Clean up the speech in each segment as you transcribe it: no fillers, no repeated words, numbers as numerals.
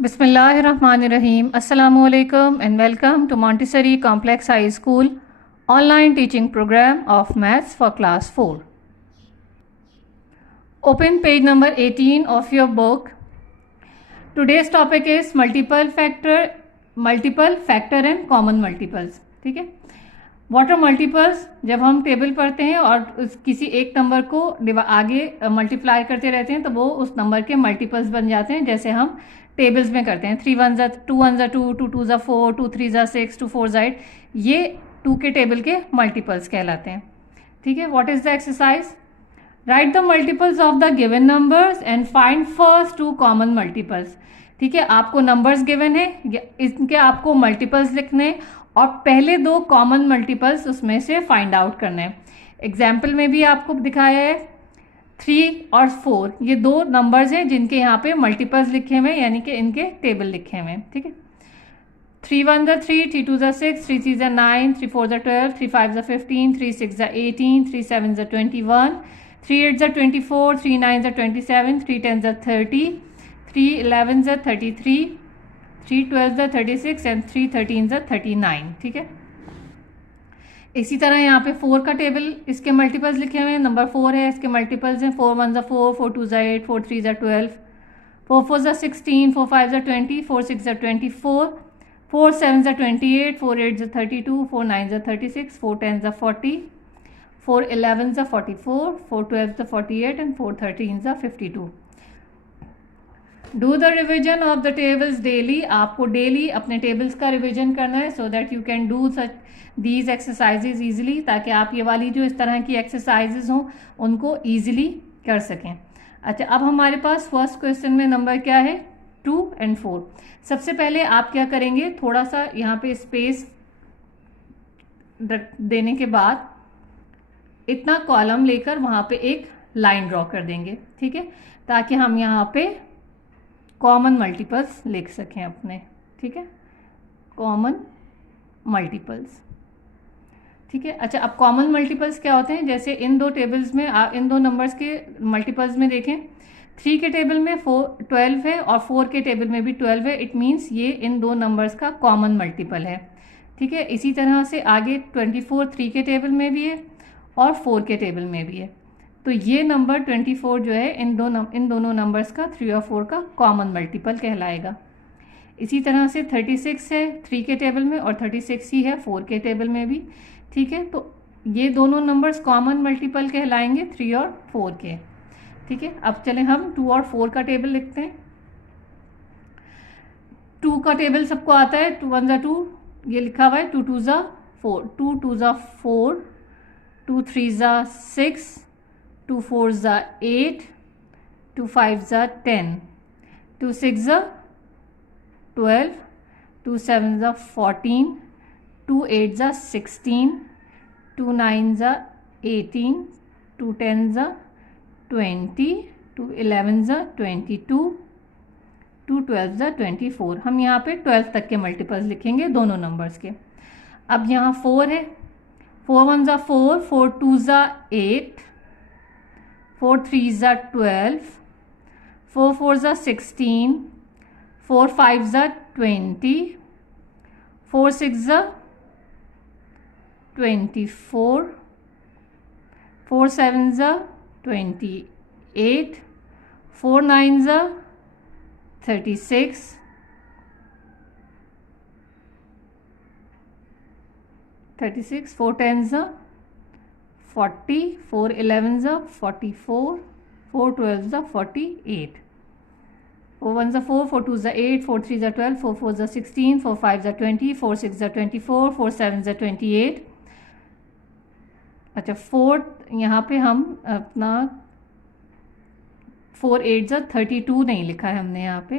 Bismillahirrahmanirrahim. Assalamu alaikum and welcome to Montessori Complex High School online teaching program of Maths for class 4. Open page number 18 of your book. Today's topic is multiple factor and common multiples. ठीक है, what are multiples? जब हम table पढ़ते हैं और किसी एक number को आगे मल्टीप्लाई करते रहते हैं तो वो उस नंबर के मल्टीपल्स बन जाते हैं, जैसे हम टेबल्स में करते हैं। 3 1 ज़ा 2 1 ज़ा 2 2 2 ज़ा 4 2 3 ज़ा 6 2 4 ज़ा 8, ये 2 के टेबल के मल्टीपल्स कहलाते हैं। ठीक है, what is the exercise? Right the multiples of the given numbers and find first 2 common multiples. ठीक है, आपको नंबर्स गिवन है, इनके आपको मल्टीपल्स लिखने और पहले 2 कॉमन मल्टीपल्स उसमें से फाइंड आउट करना है। एग्जाम्पल में भी आपको दिखाया है 3 और 4, ये 2 नंबर्स हैं जिनके यहाँ पे मल्टीपल्स लिखे हुए हैं, यानी कि इनके टेबल लिखे हुए हैं। ठीक है, 3 1 ज़ा 3 3 2 ज़ा 6 3 3 ज़ा 9 3 4 ज़ा 12 3 5 ज़ा 15 3 6 ज़ा 18 3 7 ज़ा 21 3 8 ज़ा 24 3 9 ज़ा 27 3 10 ज़ा 30 3 11 ज़ा 33 3 12 ज़ा 36 एंड 3 13 ज़ा 39। ठीक है, इसी तरह यहाँ पे 4 का टेबल, इसके मल्टीपल्स लिखे हुए हैं। नंबर 4 है, इसके मल्टीपल्स हैं 4 1 ज़ा 4 4 2 ज़ा 8 4 3 ज़ा 12 4 4 ज़ा 16 4 5 ज़ा 20 4 6 ज़ा 24 4 7 ज़ा 28 4 8 ज़ा 32 4 9 ज़ा 36 4 10 ज़ा 40 4 11 ज़ा 44 4 12 ज़ा 48 एंड 4 13 ज़ा 52। Do the revision of the tables daily. आपको डेली अपने टेबल्स का रिविजन करना है so that you can do such these exercises easily, ताकि आप ये वाली जो इस तरह की एक्सरसाइजेज हों उनको ईजिली कर सकें। अच्छा, अब हमारे पास फर्स्ट क्वेश्चन में नंबर क्या है? 2 और 4। सबसे पहले आप क्या करेंगे, थोड़ा सा यहाँ पे स्पेस देने के बाद इतना कॉलम लेकर वहां पे एक लाइन ड्रॉ कर देंगे। ठीक है, ताकि हम यहाँ पे कॉमन मल्टीपल्स लिख सकें अपने। ठीक है, कॉमन मल्टीपल्स। ठीक है, अच्छा, अब कॉमन मल्टीपल्स क्या होते हैं? जैसे इन 2 टेबल्स में इन 2 नंबर्स के मल्टीपल्स में देखें, 3 के टेबल में 12 है और 4 के टेबल में भी 12 है। इट मीन्स ये इन 2 नंबर्स का कॉमन मल्टीपल है। ठीक है, इसी तरह से आगे 24 3 के टेबल में भी है और 4 के टेबल में भी है। तो ये नंबर 24 जो है इन दोनों नंबर्स का 3 और 4 का कॉमन मल्टीपल कहलाएगा। इसी तरह से 36 है 3 के टेबल में और 36 ही है 4 के टेबल में भी। ठीक है, तो ये दोनों नंबर्स कॉमन मल्टीपल कहलाएंगे 3 और 4 के। ठीक है, अब चलें हम 2 और 4 का टेबल लिखते हैं। 2 का टेबल सबको आता है, 2 1 ज़ा 2, ये लिखा हुआ है 2 2 ज़ा 4 2 2 ज़ा 4 2 3 ज़ा 6 2 4 ज़ा 8 2 5 ज़ा 10 2 6 ज़ा 12 2 7 ज़ा 14 2 8 ज़ा 16 2 9 ज़ा 18 2 10 ज़ा 20 2 11 ज़ा 22 2 12 ज़ा 24। हम यहाँ पे 12 तक के मल्टीपल्स लिखेंगे दोनों नंबर्स के। अब यहाँ 4 है, 4 1 ज़ा 4 4 2 ज़ा 8 4 3 ज़ा 12 4 4 ज़ा 16 4 5 ज़ा 20 4 6 ज़ा 24 4 7 ज़ा 28 4 9 ज़ा 36 4 10 ज़ा 40 4 11 ज़ा 44 4 12 ज़ा 48 4 1 ज़ा 4 4 2 ज़ा 8 4 3 ज़ा 12 4 4 ज़ा 16 4 5 ज़ा 20 4 6 ज़ा 24 4 7 ज़ा 28। अच्छा, 4 यहाँ पे हम अपना 4 8 ज़ा 32 नहीं लिखा है हमने यहाँ पे,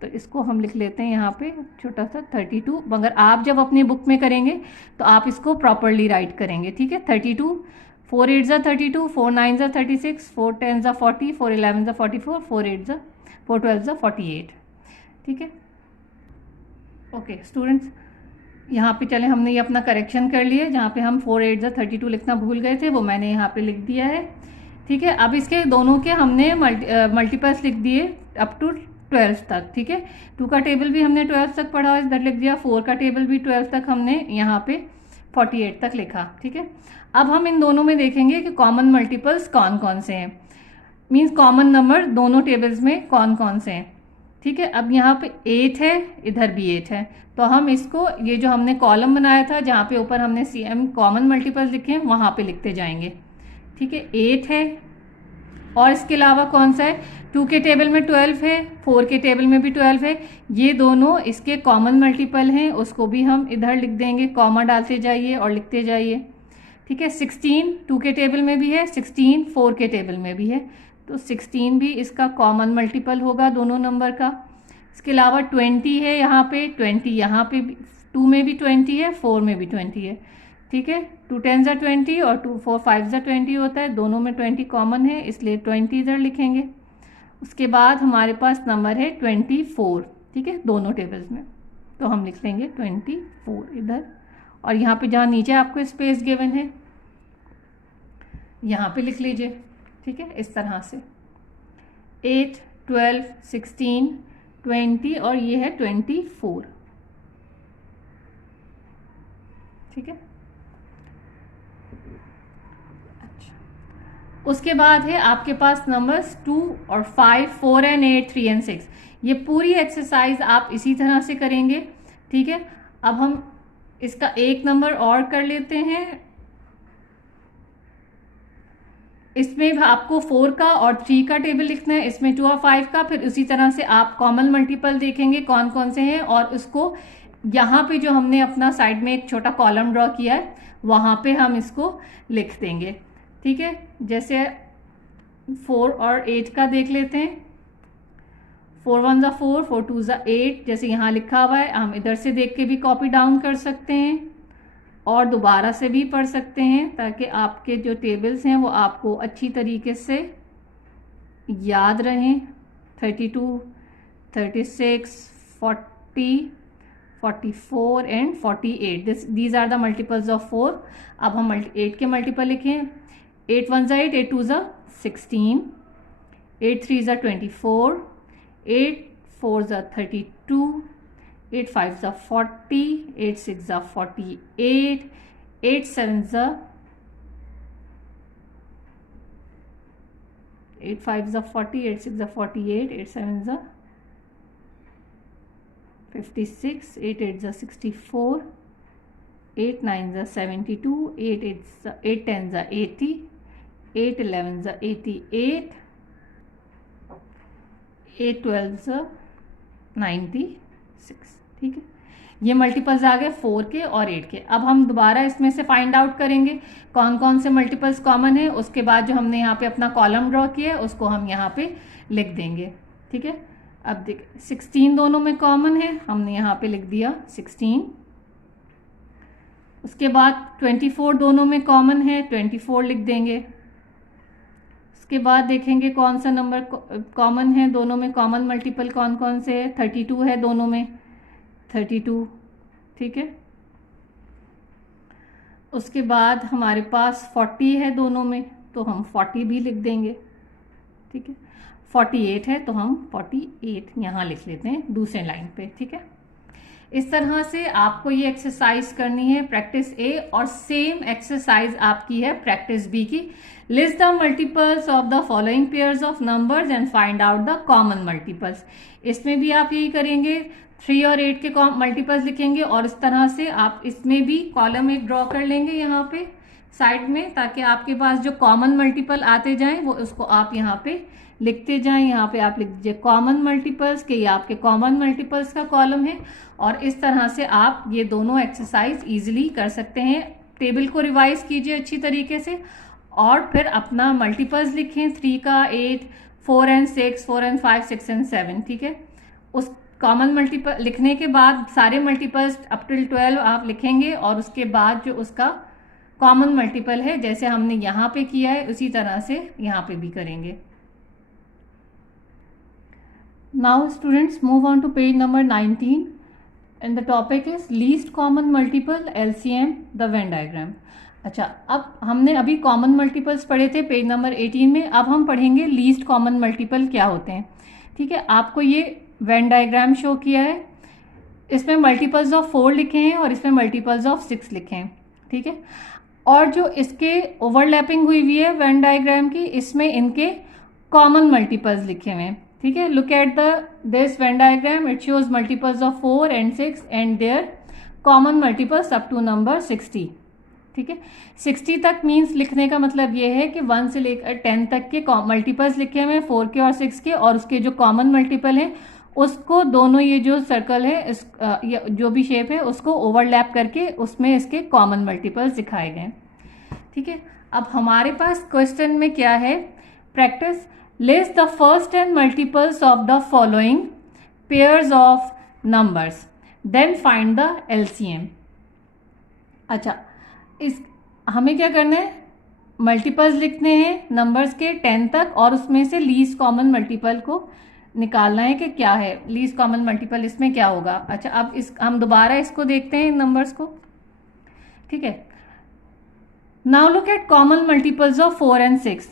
तो इसको हम लिख लेते हैं यहाँ पे छोटा सा 32। मगर आप जब अपनी बुक में करेंगे तो आप इसको प्रॉपरली राइट करेंगे। ठीक है, 32 4 8 ज़ा 32 4 9 ज़ा 36 4 10 ज़ा 40 4 11 ज़ा 44 4 12 ज़ा 48। ठीक है, ओके स्टूडेंट्स, यहाँ पे चले हमने ये अपना करेक्शन कर लिया। जहाँ पे हम 4 8 ज़ा 32 लिखना भूल गए थे वो मैंने यहाँ पे लिख दिया है। ठीक है, अब इसके दोनों के हमने मल्टीपल्स लिख दिए अप टू 12 तक, ठीक है। 2 का टेबल भी हमने 12 तक पढ़ा, इधर लिख दिया। 4 का टेबल भी 12 तक हमने यहाँ पे 48 तक लिखा, ठीक है। अब हम इन दोनों में देखेंगे कि कॉमन मल्टीपल्स कौन कौन से हैं, मीन्स कॉमन नंबर दोनों टेबल्स में कौन कौन से हैं, ठीक है। अब यहाँ पे 8 है, इधर भी 8 है, तो हम इसको, ये जो हमने कॉलम बनाया था जहाँ पे ऊपर हमने CM कॉमन मल्टीपल्स लिखे हैं, वहाँ पे लिखते जाएंगे, ठीक है। 8 है, और इसके अलावा कौन सा है, 2 के टेबल में 12 है, 4 के टेबल में भी 12 है, ये दोनों इसके कॉमन मल्टीपल हैं, उसको भी हम इधर लिख देंगे, कॉमा डालते जाइए और लिखते जाइए, ठीक है। 16 2 के टेबल में भी है, 16 4 के टेबल में भी है, तो 16 भी इसका कॉमन मल्टीपल होगा दोनों नंबर का। इसके अलावा 20 है यहाँ पे, 20 यहाँ पे 2 में भी 20 है, 4 में भी 20 है, ठीक है। 2 10 20 और 2 4 5 20 होता है, दोनों में 20 कॉमन है, इसलिए 20 इधर लिखेंगे। उसके बाद हमारे पास नंबर है 24, ठीक है, दोनों टेबल्स में, तो हम लिख लेंगे 24 इधर, और यहाँ पे जहाँ नीचे आपको स्पेस गिवन है यहाँ पे लिख लीजिए, ठीक है, इस तरह से 8 12 16 20 और ये है 24, ठीक है। उसके बाद है आपके पास नंबर्स 2 और 5 4 एंड 8 3 एंड 6। ये पूरी एक्सरसाइज आप इसी तरह से करेंगे, ठीक है। अब हम इसका एक नंबर और कर लेते हैं, इसमें आपको 4 का और 3 का टेबल लिखना है, इसमें 2 और 5 का, फिर उसी तरह से आप कॉमन मल्टीपल देखेंगे कौन कौन से हैं, और उसको यहाँ पे जो हमने अपना साइड में एक छोटा कॉलम ड्रॉ किया है वहाँ पे हम इसको लिख देंगे, ठीक है। जैसे 4 और 8 का देख लेते हैं, 4 1 ज़ा 4 4 2 ज़ा 8, जैसे यहाँ लिखा हुआ है, हम इधर से देख के भी कॉपी डाउन कर सकते हैं और दोबारा से भी पढ़ सकते हैं, ताकि आपके जो टेबल्स हैं वो आपको अच्छी तरीके से याद रहें। 32 36 40 44 and 48, these are the multiples of 4। अब हम 8 के मल्टीपल लिखें, 8 1 ज़ा 8 8 2 ज़ा 16 8 3 ज़ा 24 8 4 ज़ा 32 8 5 ज़ा 40 8 6 ज़ा 48 8 7 ज़ा 8 5 ज़ा 40 8 6 ज़ा 48 8 7 ज़ा 56 8 8 ज़ा 64 8 9 ज़ा 72 8 10 ज़ा 80 8 11 ज़ा 88 8 12 ज़ा 96, ठीक है। ये मल्टीपल्स आ गए 4 के और 8 के। अब हम दोबारा इसमें से फाइंड आउट करेंगे कौन कौन से मल्टीपल्स कॉमन है, उसके बाद जो हमने यहाँ पे अपना कॉलम ड्रॉ किया है उसको हम यहाँ पे लिख देंगे, ठीक है। अब देखिए 16 दोनों में कॉमन है, हमने यहाँ पे लिख दिया 16। उसके बाद 24 दोनों में कॉमन है, 24 लिख देंगे। उसके बाद देखेंगे कौन सा नंबर कॉमन है, दोनों में कॉमन मल्टीपल कौन कौन से है। 32 है दोनों में, 32, ठीक है। उसके बाद हमारे पास 40 है दोनों में, तो हम 40 भी लिख देंगे, ठीक है। 48 है तो हम 48 यहाँ लिख लेते हैं दूसरे लाइन पे, ठीक है। इस तरह से आपको ये एक्सरसाइज करनी है प्रैक्टिस ए, और सेम एक्सरसाइज आपकी है प्रैक्टिस बी की। List the multiples of the following pairs of numbers and find out the common multiples. इसमें भी आप यही करेंगे, 3 और 8 के मल्टीपल्स लिखेंगे, और इस तरह से आप इसमें भी कॉलम एक ड्रॉ कर लेंगे यहाँ पे साइड में, ताकि आपके पास जो कॉमन मल्टीपल आते जाएं वो उसको आप यहाँ पे लिखते जाएं। यहाँ पे आप लिख दीजिए कॉमन मल्टीपल्स के, ये आपके कॉमन मल्टीपल्स का कॉलम है, और इस तरह से आप ये दोनों एक्सरसाइज इजीली कर सकते हैं। टेबल को रिवाइज कीजिए अच्छी तरीके से, और फिर अपना मल्टीपल्स लिखें, 3 का 8 4 एंड 6 4 एंड 5 6 एंड 7, ठीक है। उस कॉमन मल्टीपल लिखने के बाद सारे मल्टीपल्स अप टिल 12 आप लिखेंगे, और उसके बाद जो उसका कॉमन मल्टीपल है जैसे हमने यहाँ पे किया है उसी तरह से यहाँ पे भी करेंगे। Now students move on to page number 19 and the topic is least common multiple LCM the Venn diagram। अच्छा, अब हमने अभी कॉमन मल्टीपल्स पढ़े थे पेज नंबर 18 में, अब हम पढ़ेंगे लीस्ट कॉमन मल्टीपल क्या होते हैं। ठीक है, आपको ये वेन डायग्राम शो किया है, इसमें मल्टीपल्स ऑफ 4 लिखे हैं और इसमें मल्टीपल्स ऑफ 6 लिखे हैं, ठीक है। और जो इसके ओवरलैपिंग हुई हुई है वेन डायग्राम की, इसमें इनके कॉमन मल्टीपल्स लिखे हुए हैं, ठीक है। Look at this Venn diagram, it shows multiples of 4 and 6 and their common multiples up to number 60, ठीक है। 60 तक मीन्स लिखने का मतलब ये है कि 1 से लेकर 10 तक के मल्टीपल्स लिखे हुए हैं, 4 के और 6 के, और उसके जो कॉमन मल्टीपल हैं उसको दोनों ये जो सर्कल है जो भी शेप है उसको ओवरलैप करके उसमें इसके कॉमन मल्टीपल्स दिखाए गए, ठीक है। अब हमारे पास क्वेश्चन में क्या है, practice, list the first 10 multiples of the following pairs of numbers, then find the LCM. अच्छा, इस हमें क्या करना है, मल्टीपल्स लिखने हैं नंबर्स के 10 तक और उसमें से लीस्ट कॉमन मल्टीपल को निकालना है कि क्या है लीस्ट कॉमन मल्टीपल, इसमें क्या होगा। अच्छा, अब हम दोबारा इसको देखते हैं इन नंबर्स को, ठीक है। Now look at common multiples of 4 and 6।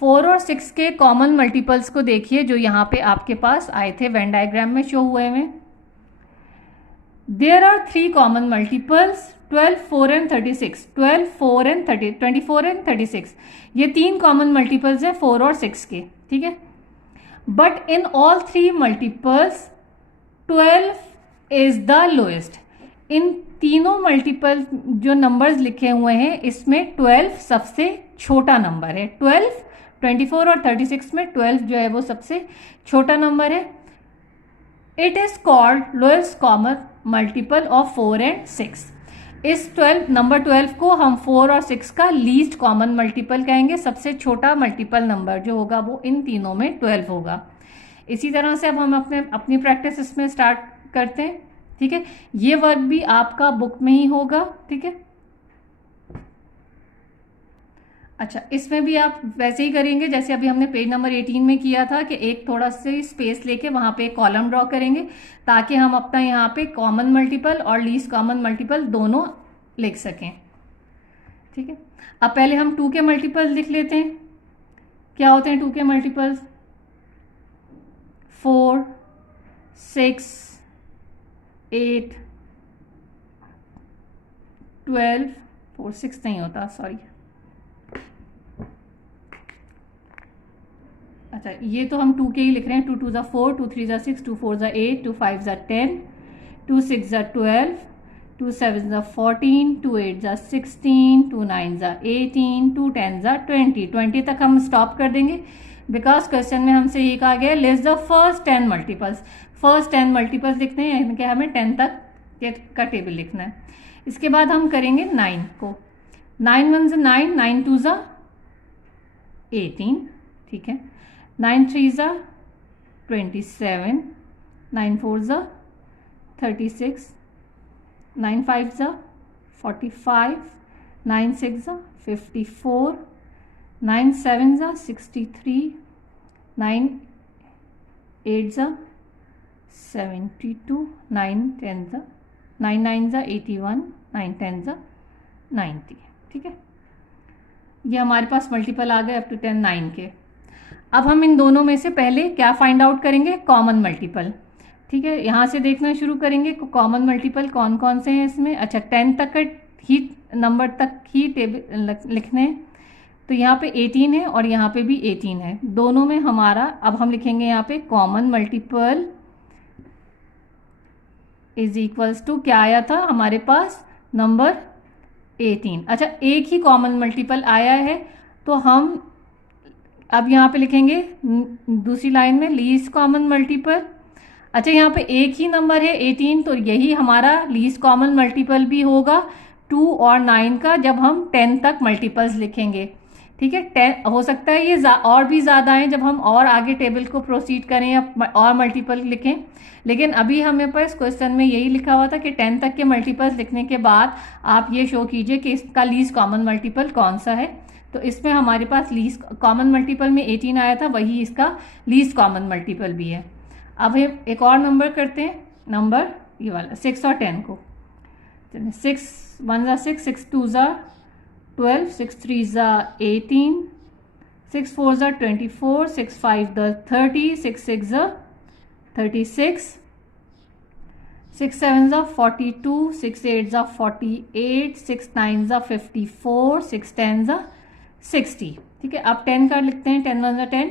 4 और 6 के कॉमन मल्टीपल्स को देखिए जो यहाँ पे आपके पास आए थे वेन डायग्राम में शो हुए हैं। There are 3 common multiples 12, 4 and 36। 12, 4 and 24 and 36, ये 3 कॉमन मल्टीपल्स हैं 4 और 6 के, ठीक है। But in all 3 multiples 12 is the lowest. इन तीनों मल्टीपल जो नंबर्स लिखे हुए हैं इसमें 12 सबसे छोटा नंबर है। 12, 24 और 36 में 12 जो है वो सबसे छोटा नंबर है। It is called lowest common multiple of 4 and 6। इस नंबर 12 को हम 4 और 6 का लीस्ट कॉमन मल्टीपल कहेंगे। सबसे छोटा मल्टीपल नंबर जो होगा वो इन तीनों में 12 होगा। इसी तरह से अब हम अपनी प्रैक्टिस इसमें स्टार्ट करते हैं, ठीक है। ये वर्क भी आपका बुक में ही होगा, ठीक है। अच्छा, इसमें भी आप वैसे ही करेंगे जैसे अभी हमने पेज नंबर 18 में किया था कि एक थोड़ा सा स्पेस लेके वहां पे एक कॉलम ड्रॉ करेंगे ताकि हम अपना यहाँ पे कॉमन मल्टीपल और लीस्ट कॉमन मल्टीपल दोनों लिख सकें, ठीक है। अब पहले हम 2 के मल्टीपल्स लिख लेते हैं। क्या होते हैं 2 के मल्टीपल्स? 4, 6, 8, 12, 4, 6 नहीं होता, सॉरी। अच्छा, ये तो हम 2 के ही लिख रहे हैं। 2 2 ज़ा 4, 2 3 ज़ा 6, 2 4 ज़ा 8, 2 5 ज़ा 10, 2 6 ज़ा 12, 2 7 ज़ा 14, 2 8 ज़ा 16, 2 9 ज़ा 18, 2 10 ज़ा 20। 20 तक हम स्टॉप कर देंगे बिकॉज क्वेश्चन में हमसे ये कहा गया list the first 10 multiples. First 10 multiples लिखते हैं यानी कि हमें 10 तक का टेबल लिखना है। इसके बाद हम करेंगे 9 को। 9 1 ज़ा 9, 9 2 ज़ा 18, ठीक है। 9 3 ज़ा 27, 9 4 ज़ा 36, 9 5 ज़ा 45, 9 6 ज़ा 54, 9 7 ज़ा 63, 9 8 ज़ा 72, 9 10 ज़ा 9 9 ज़ा 81, 9 10 ज़ा 90, ठीक है। ये हमारे पास मल्टीपल आ गए अप टू 10 9 के। अब हम इन दोनों में से पहले क्या फाइंड आउट करेंगे? कॉमन मल्टीपल, ठीक है। यहाँ से देखना शुरू करेंगे कॉमन मल्टीपल कौन कौन से हैं इसमें। अच्छा, 10 तक ही नंबर तक ही टेबल लिखने हैं, तो यहाँ पे 18 है और यहाँ पे भी 18 है। दोनों में हमारा अब हम लिखेंगे यहाँ पे common multiple is equals to क्या आया था हमारे पास? नंबर 18। अच्छा, एक ही कॉमन मल्टीपल आया है तो हम अब यहाँ पे लिखेंगे दूसरी लाइन में लीस्ट कॉमन मल्टीपल। अच्छा, यहाँ पे एक ही नंबर है 18 तो यही हमारा लीस्ट कॉमन मल्टीपल भी होगा 2 और 9 का जब हम 10 तक मल्टीपल्स लिखेंगे, ठीक है। 10 हो सकता है ये और भी ज़्यादा है जब हम और आगे टेबल को प्रोसीड करें या और मल्टीपल लिखें, लेकिन अभी हमें पास क्वेश्चन में यही लिखा हुआ था कि 10 तक के मल्टीपल्स लिखने के बाद आप ये शो कीजिए कि इसका लीस्ट कॉमन मल्टीपल कौन सा है। तो इसमें हमारे पास लीस्ट कॉमन मल्टीपल में 18 आया था, वही इसका लीस्ट कॉमन मल्टीपल भी है। अब हम एक और नंबर करते हैं, नंबर ये वाला 6 और 10 को। 6 1 ज़ा 6, 6 2 ज़ा 12, 6 3 ज़ा 18, 6 4 ज़ा 24, 6 5 ज़ा 30, 6 6 ज़ा 36, 6 7s are 42, 6 8s are 48, 6 9s are 54, 6 10s are 60। ठीक है, अब 10 का लिखते हैं। 10 1s are 10,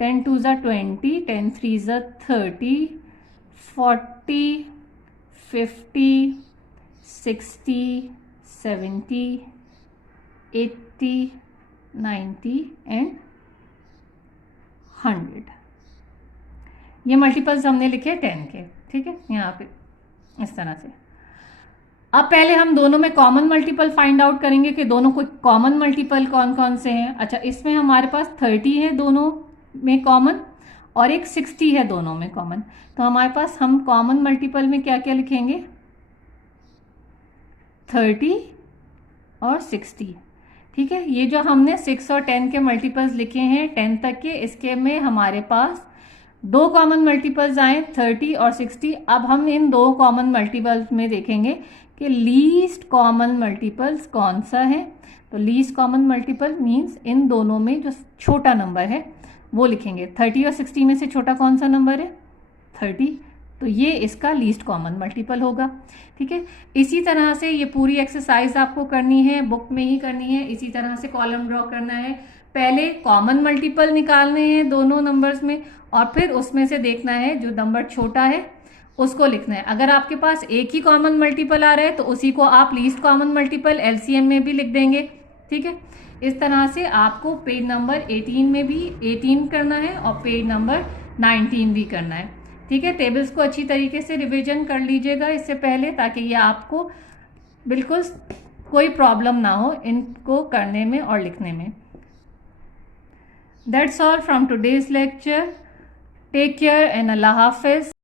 10 2s are 20, 10 3s are 30, 40, 50, 60, 70, 80, 90 and 100। ये मल्टीपल्स हमने लिखे 10 के। ठीक है, यहाँ पे इस तरह से। अब पहले हम दोनों में कॉमन मल्टीपल फाइंड आउट करेंगे कि दोनों को कॉमन मल्टीपल कौन कौन से हैं। अच्छा, इसमें हमारे पास 30 है दोनों में कॉमन और एक 60 है दोनों में कॉमन। तो हमारे पास हम कॉमन मल्टीपल में क्या क्या लिखेंगे? 30 और 60। ठीक है, ये जो हमने 6 और 10 के मल्टीपल्स लिखे हैं 10 तक के, इसके में हमारे पास दो कॉमन मल्टीपल्स आए 30 और 60। अब हम इन दो कॉमन मल्टीपल्स में देखेंगे कि लीस्ट कॉमन मल्टीपल्स कौन सा है। तो least common multiple means in दोनों में जो छोटा नंबर है वो लिखेंगे। 30 और 60 में से छोटा कौन सा नंबर है? 30। तो ये इसका लीस्ट कॉमन मल्टीपल होगा। ठीक है, इसी तरह से ये पूरी एक्सरसाइज आपको करनी है, बुक में ही करनी है। इसी तरह से कॉलम ड्रॉ करना है। पहले कॉमन मल्टीपल निकालने हैं दोनों नंबर्स में और फिर उसमें से देखना है जो नंबर छोटा है उसको लिखना है। अगर आपके पास एक ही कॉमन मल्टीपल आ रहा है तो उसी को आप लीस्ट कॉमन मल्टीपल एलसीएम में भी लिख देंगे। ठीक है, इस तरह से आपको पेज नंबर 18 में भी 18 करना है और पेज नंबर 19 भी करना है। ठीक है, टेबल्स को अच्छी तरीके से रिवीजन कर लीजिएगा इससे पहले, ताकि ये आपको बिल्कुल कोई प्रॉब्लम ना हो इनको करने में और लिखने में। That's all from today's lecture. Take care and Allah Hafiz.